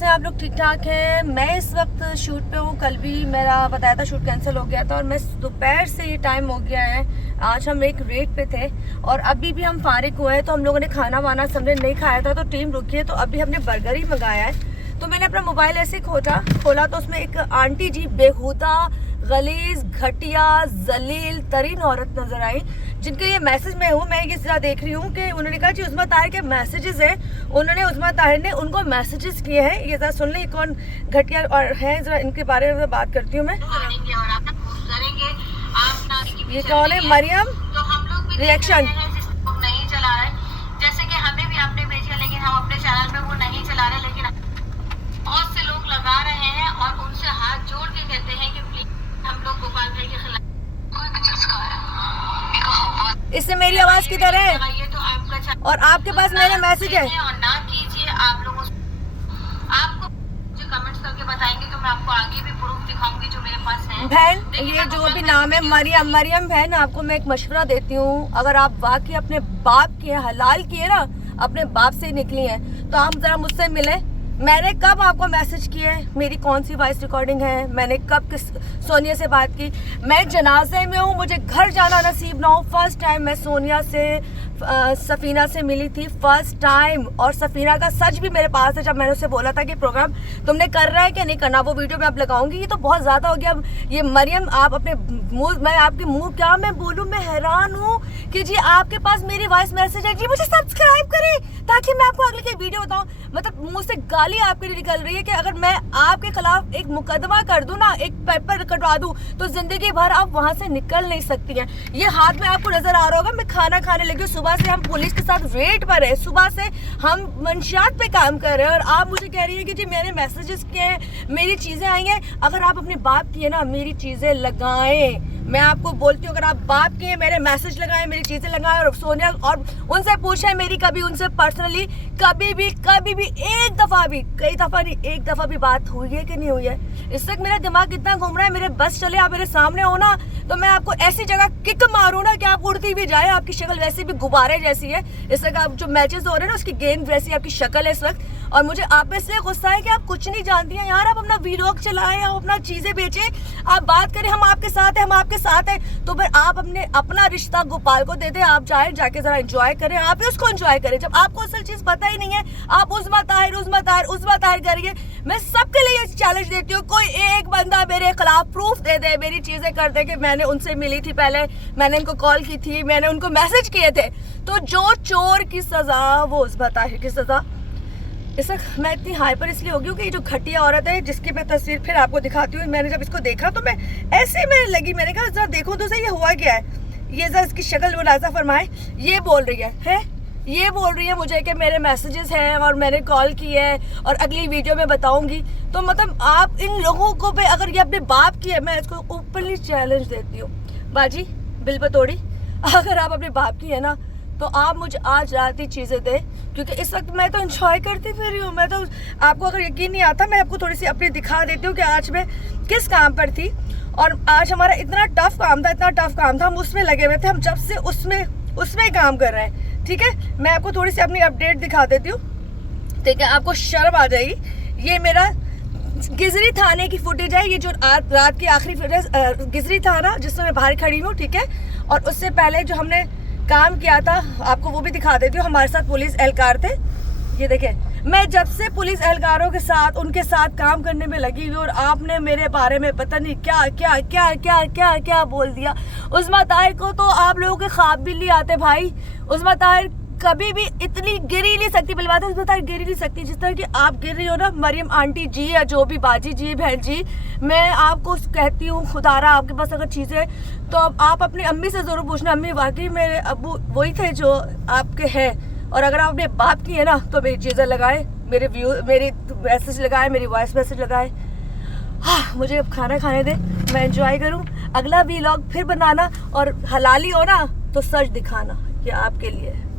कैसे हैं आप लोग? ठीक ठाक हैं। मैं इस वक्त शूट पे हूँ। कल भी मेरा बताया था शूट कैंसिल हो गया था और मैं दोपहर से ये टाइम हो गया है। आज हम एक रेट पे थे और अभी भी हम फारिग हुए हैं। तो हम लोगों ने खाना वाना सबने नहीं खाया था तो टीम रुकी है, तो अभी हमने बर्गर ही मंगाया है। तो मैंने अपना मोबाइल ऐसे खोला तो उसमें एक आंटी जी बेहुदा गलीज घटिया जलील तरीन औरत नजर आई, जिनके ये मैसेज में हूँ। मैं ये जरा देख रही हूँ कि उन्होंने कहा जी उस्मा ताहिर के मैसेजेस हैं। उन्होंने उस्मा ताहिर ने उनको मैसेजेस किए हैं। ये जरा सुन ले कौन घटिया और हैं, जरा इनके बारे में बात करती हूँ मैं। ये कौन है? मरियम। तो हम लोग भी रिएक्शन नहीं चला रहे, जैसे कि हमें भी आपने भेजा, लेकिन हम अपने चैनल पे वो नहीं चला रहे, लेकिन बहुत से लोग लगा रहे हैं और उनसे हाथ जोड़ के कहते हैं कि प्लीज हम लोग गोपाल भाई के खिलाफ कोई भी चस्का है। इससे मेरी आवाज किधर है? ये तो आपका और आपके पास मेरा मैसेज है और ना कीजिए। आप लोगों आपको जो कमेंट्स करके बताएंगे तो मैं आपको आगे भी प्रूफ दिखाऊंगी जो मेरे पास है। बहन, ये जो भी नाम है मरियम बहन, आपको मैं एक मशवरा देती हूँ। अगर आप वाकई अपने बाप के हलाल किए ना, अपने बाप से निकली हैं, तो आप जरा मुझसे मिले। मैंने कब आपको मैसेज किए? मेरी कौन सी वॉइस रिकॉर्डिंग है? मैंने कब किस सोनिया से बात की? मैं जनाजे में हूँ, मुझे घर जाना नसीब ना हो। फर्स्ट टाइम मैं सोनिया से सफीना से मिली थी, फर्स्ट टाइम। और सफीना का सच भी मेरे पास है। जब मैंने उससे बोला था कि प्रोग्राम तुमने कर रहा है कि नहीं करना, वो वीडियो में आप लगाऊंगी। ये तो बहुत ज्यादा हो गया। ये मरियम, आप अपने मुंह, मैं आपके मुंह क्या मैं बोलूं, मैं हैरान हूँ कि जी आपके पास मेरी वॉइस मैसेज है। जी मुझे सब्सक्राइब करें ताकि मैं आपको अगले की वीडियो बताऊं। मतलब मुंह से गाली आपके लिए निकल रही है कि अगर मैं आपके खिलाफ एक मुकदमा कर दूं ना, एक पेपर कटवा दूं, तो जिंदगी भर आप वहां से निकल नहीं सकती हैं। ये हाथ में आपको नजर आ रहा होगा, मैं खाना खाने लगी हूँ। सुबह से हम पुलिस के साथ रेड पर है, सुबह से हम मंशियात पे काम कर रहे हैं और आप मुझे कह रही है कि जी मैंने मैसेजेस किए हैं, मेरी चीजें आई हैं। अगर आप अपने बाप की है ना, मेरी चीजें लगाएं। मैं आपको बोलती हूँ, अगर आप बाप के मेरे मैसेज लगाएं, मेरी चीजें लगाएं। और सोनिया और उनसे पूछें, मेरी कभी उनसे पर्सनली कभी भी एक दफा भी, कई दफा नहीं, एक दफा भी बात हुई है कि नहीं हुई है? इस वक्त मेरा दिमाग कितना घूम रहा है। मेरे बस चले, आप मेरे सामने हो ना, तो मैं आपको ऐसी जगह किक मारूं ना कि आप उड़ती भी जाए। आपकी शक्ल वैसे भी गुब्बारे जैसी है। इस वक्त आप जो मैचेस हो रहे हैं ना, उसकी गेंद वैसी आपकी शक्ल है इस वक्त। और मुझे आप पे इसलिए गुस्सा है कि आप कुछ नहीं जानती हैं यार। आप अपना वीलॉग चलाएं, आप अपना चीजें बेचें, आप बात करें हम आपके साथ हैं, हम आपके साथ हैं। तो फिर आप अपना रिश्ता गोपाल को दे दें। आप जाके जरा एंजॉय करें, आप उसको एंजॉय करें। जब आपको असल चीज पता ही नहीं है, आप उस्मा ताहिर करिए। मैं सबके लिए चैलेंज देती हूँ, कोई एक बंदा मेरे खिलाफ प्रूफ दे दे, मेरी चीजें कर दे कि मैंने उनसे मिली थी, पहले मैंने उनको कॉल की थी, मैंने उनको मैसेज किए थे। तो जो चोर की सजा वो उस्मा ताहिर की सजा। इस वक्त मैं इतनी हाइपर इसलिए हो गई हूँ कि ये जो घटिया औरत है, जिसकी मैं तस्वीर फिर आपको दिखाती हूँ। मैंने जब इसको देखा तो मैं ऐसे में लगी, मैंने कहा जरा देखो तो सही ये हुआ क्या है। ये जरा इसकी शक्ल मुलाजा फरमाए। ये बोल रही है ये बोल रही है मुझे कि मेरे मैसेजेस हैं और मैंने कॉल की है और अगली वीडियो में बताऊंगी। तो मतलब आप इन लोगों को पे, अगर ये अपने बाप की है, मैं इसको ओपनली चैलेंज देती हूँ, बाजी बिल बतोड़ी, अगर आप अपने बाप की है ना, तो आप मुझे आज रात ही चीजें दे, क्योंकि इस वक्त मैं तो एंजॉय करती फिर रही हूँ। मैं तो आपको अगर यकीन नहीं आता, मैं आपको थोड़ी सी अपनी दिखा देती हूँ कि आज मैं किस काम पर थी। और आज हमारा इतना टफ काम था, हम उसमें लगे हुए थे। हम जब से उसमें काम कर रहे हैं, ठीक है। मैं आपको थोड़ी सी अपनी अपडेट दिखा देती हूँ, ठीक है, आपको शर्म आ जाएगी। ये मेरा गिजरी थाने की फुटेज है, ये जो रात की आखिरी फुटेज गिजरी थाना जिसमें मैं बाहर खड़ी हूँ, ठीक है। और उससे पहले जो हमने काम किया था, आपको वो भी दिखा देती हूँ। हमारे साथ पुलिस एहलकार थे, ये देखें। मैं जब से पुलिस एहलकारों के साथ, उनके साथ काम करने में लगी हुई, और आपने मेरे बारे में पता नहीं क्या बोल दिया। उस्मा ताहिर को तो आप लोगों के ख्वाब भी नहीं आते भाई। उस्मा ताहिर कभी भी इतनी गिर ही नहीं सकती, पहली बात है उस्मा ताहिर गिर ही नहीं सकती जिस तरह की आप गिर रही हो ना, मरियम आंटी जी या जो भी बाजी जी बहन जी। मैं आपको कहती हूँ, खुदारा आपके पास अगर चीजें, तो आप अपनी अम्मी से जरूर पूछना, अम्मी वाकई मेरे अब्बू वही थे जो आपके हैं। और अगर आप अपने बाप की है ना, तो मेरी चीजें लगाए, मेरे मैसेज लगाए, मेरी वॉइस मैसेज लगाए। हाँ, मुझे अब खाना खाने दे, मैं एंजॉय करूँ। अगला वीलॉग फिर बनाना, और हलाली हो ना तो सच दिखाना, ये आपके लिए है।